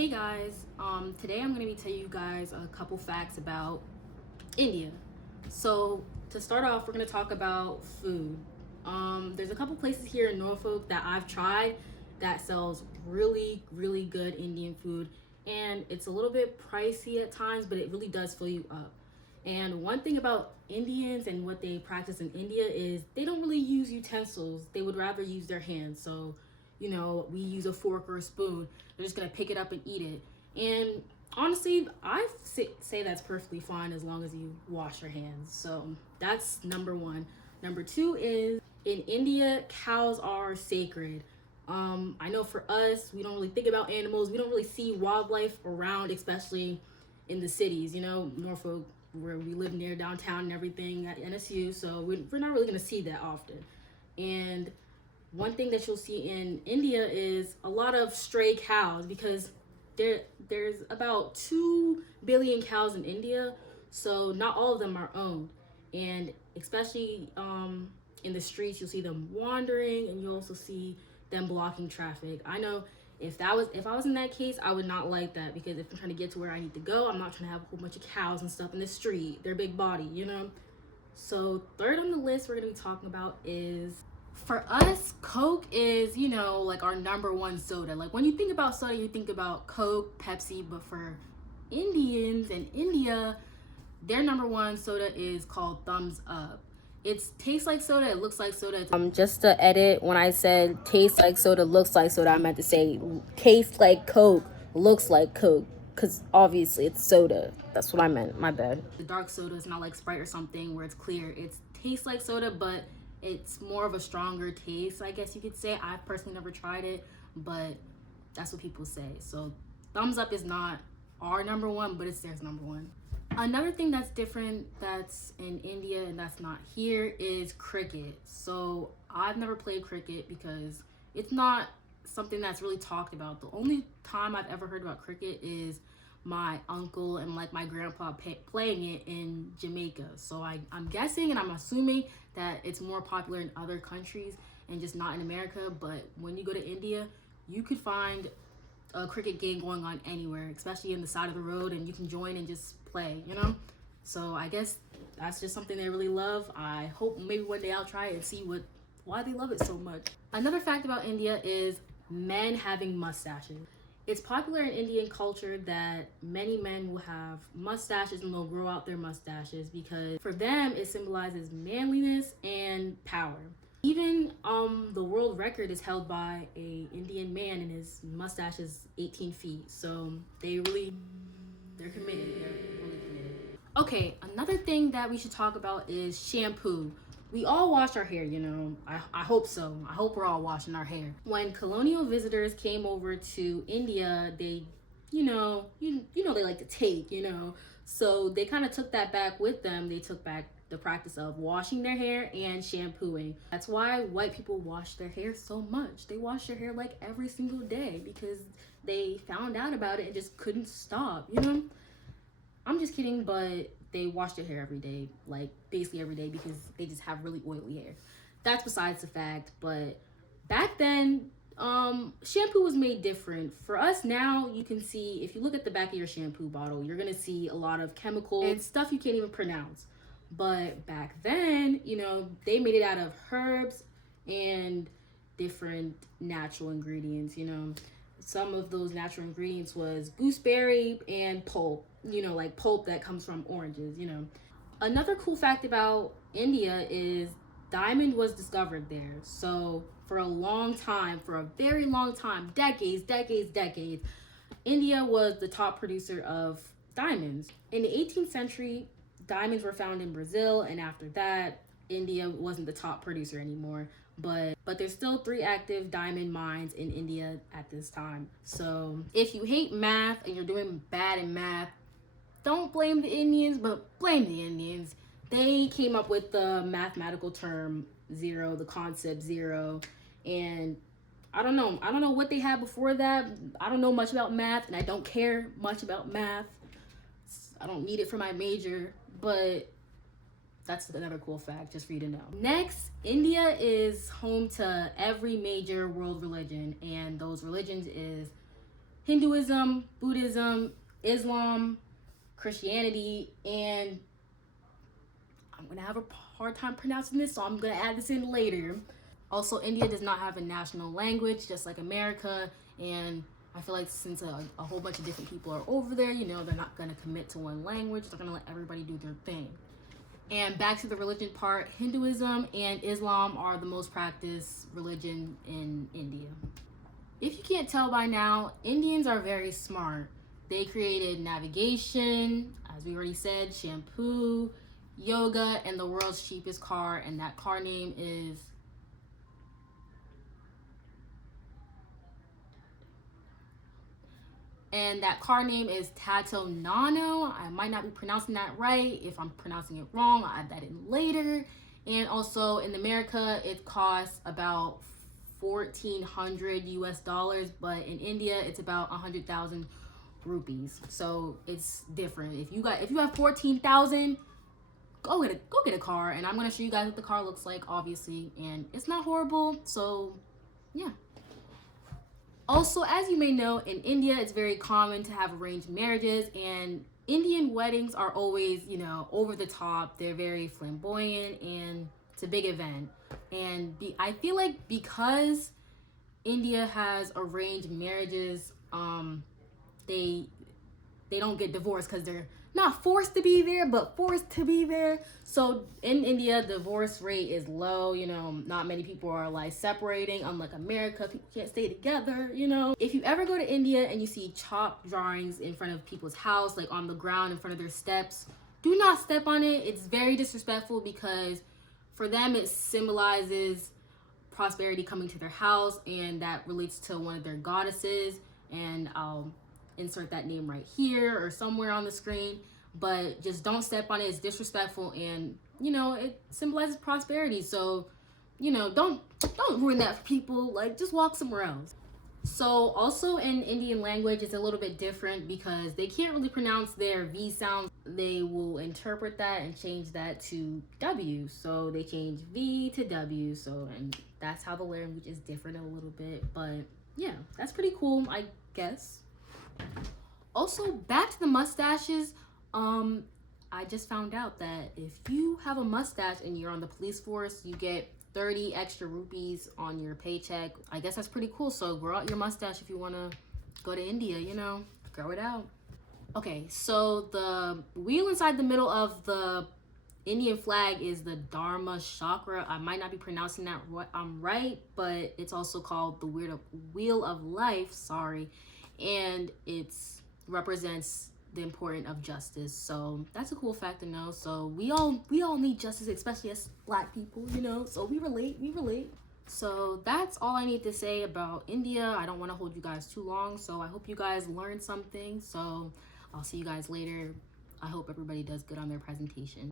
Hey guys, today I'm going to be telling you guys a couple facts about India. So to start off, we're going to talk about food. There's a couple places here in Norfolk that I've tried that sells really good Indian food, and it's a little bit pricey at times, but it really does fill you up. And one thing about Indians and what they practice in India is they don't really use utensils. They would rather use their hands. So, we use a fork or a spoon. They're just gonna pick it up and eat it. And honestly, I say that's perfectly fine as long as you wash your hands. So that's number one. Number two is in India, cows are sacred. I know for us, we don't really think about animals. We don't really see wildlife around, especially in the cities. Norfolk, where we live near downtown and everything at NSU. So we're not really gonna see that often. And one thing that you'll see in India is a lot of stray cows because there's about 2 billion cows in India, so not all of them are owned. And especially in the streets, you'll see them wandering, and you also see them blocking traffic. I know if I was in that case, I would not like that because if I'm trying to get to where I need to go, I'm not trying to have a whole bunch of cows and stuff in the street. They're big body. So third on the list we're gonna be talking about is, for us, Coke is, like our number one soda. Like when you think about soda, you think about Coke, Pepsi, but for Indians in India, their number one soda is called Thumbs Up. It tastes like soda, it looks like soda. Just to edit, when I said tastes like soda, looks like soda, I meant to say tastes like Coke, looks like Coke, because obviously it's soda. That's what I meant, my bad. The dark soda is not like Sprite or something where it's clear. It tastes like soda, but it's more of a stronger taste, I guess you could say. I've personally never tried it, but that's what people say. So Thumbs Up is not our number one, but it's theirs number one. Another thing that's different that's in India and that's not here is cricket. So I've never played cricket because it's not something that's really talked about. The only time I've ever heard about cricket is my uncle and like my grandpa playing it in Jamaica. So I'm guessing and I'm assuming that it's more popular in other countries and just not in America. But when you go to India, you could find a cricket game going on anywhere, especially in the side of the road, and you can join and just play. So I guess that's just something they really love. I hope maybe one day I'll try it and see why they love it so much. Another fact about India is men having mustaches. It's popular in Indian culture that many men will have mustaches and they'll grow out their mustaches because for them it symbolizes manliness and power. Even the world record is held by a Indian man and his mustache is 18 feet. So they're committed. They're really committed. Okay, another thing that we should talk about is shampoo. We all wash our hair, I hope so. I hope we're all washing our hair. When colonial visitors came over to India, they, they like to take. So they kind of took that back with them. They took back the practice of washing their hair and shampooing. That's why white people wash their hair so much. They wash their hair like every single day because they found out about it and just couldn't stop. I'm just kidding, but they wash their hair every day, like basically every day, because they just have really oily hair. That's besides the fact, but back then, shampoo was made different. For us now, you can see, if you look at the back of your shampoo bottle, you're gonna see a lot of chemicals and stuff you can't even pronounce. But back then, they made it out of herbs and different natural ingredients. Some of those natural ingredients was gooseberry and pulp, like pulp that comes from oranges. Another cool fact about India is diamond was discovered there. So for a long time, for a very long time, decades, India was the top producer of diamonds. In the 18th century, diamonds were found in Brazil, and after that, India wasn't the top producer anymore. But there's still 3 active diamond mines in India at this time. So if you hate math and you're doing bad in math, don't blame the Indians, but blame the Indians. They came up with the mathematical term zero, the concept zero, and I don't know what they had before that. I don't know much about math, and I don't care much about math. I don't need it for my major, but that's another cool fact just for you to know. Next, India is home to every major world religion, and those religions is Hinduism, Buddhism, Islam, Christianity, and I'm gonna have a hard time pronouncing this, so I'm gonna add this in later. Also, India does not have a national language, just like America, and I feel like since a whole bunch of different people are over there, you know, they're not gonna commit to one language. They're gonna let everybody do their thing. And back to the religion part, Hinduism and Islam are the most practiced religion in India. If you can't tell by now, Indians are very smart. They created navigation, as we already said, shampoo, yoga, and the world's cheapest car, and that car name is Tato Nano. I might not be pronouncing that right. If I'm pronouncing it wrong, I'll add that in later. And also in America, it costs about 1,400 US dollars, but in India, it's about 100,000 rupees. So it's different. If you have 14,000, go get a car, and I'm gonna show you guys what the car looks like, obviously, and it's not horrible. So yeah. Also, as you may know, in India, it's very common to have arranged marriages, and Indian weddings are always, you know, over the top. They're very flamboyant, and it's a big event. And I feel like because India has arranged marriages, they don't get divorced because they're not forced to be there, but forced to be there. So in India, divorce rate is low. You know, not many people are like separating. Unlike America, people can't stay together, you know. If you ever go to India and you see chalk drawings in front of people's house, like on the ground in front of their steps, do not step on it. It's very disrespectful because for them, it symbolizes prosperity coming to their house, and that relates to one of their goddesses. And I'll insert that name right here or somewhere on the screen, but just don't step on it. It's disrespectful, and you know, it symbolizes prosperity. So, you know, don't ruin that for people. Like, just walk somewhere else. So also in Indian language, it's a little bit different because they can't really pronounce their V sounds. They will interpret that and change that to W. So they change V to W. So, and that's how the language is different a little bit. But yeah, that's pretty cool, I guess. Also, back to the mustaches. I just found out that if you have a mustache and you're on the police force, you get 30 extra rupees on your paycheck. I guess that's pretty cool. So grow out your mustache if you want to go to India, you know, grow it out. Okay, so the wheel inside the middle of the Indian flag is the Dharma chakra. I might not be pronouncing that right, but it's also called the wheel of life, sorry. And it's represents the importance of justice. So that's a cool fact to know. So we all need justice, especially as Black people, you know. So we relate. So that's all I need to say about India. I don't want to hold you guys too long. So I hope you guys learned something. So I'll see you guys later. I hope everybody does good on their presentation.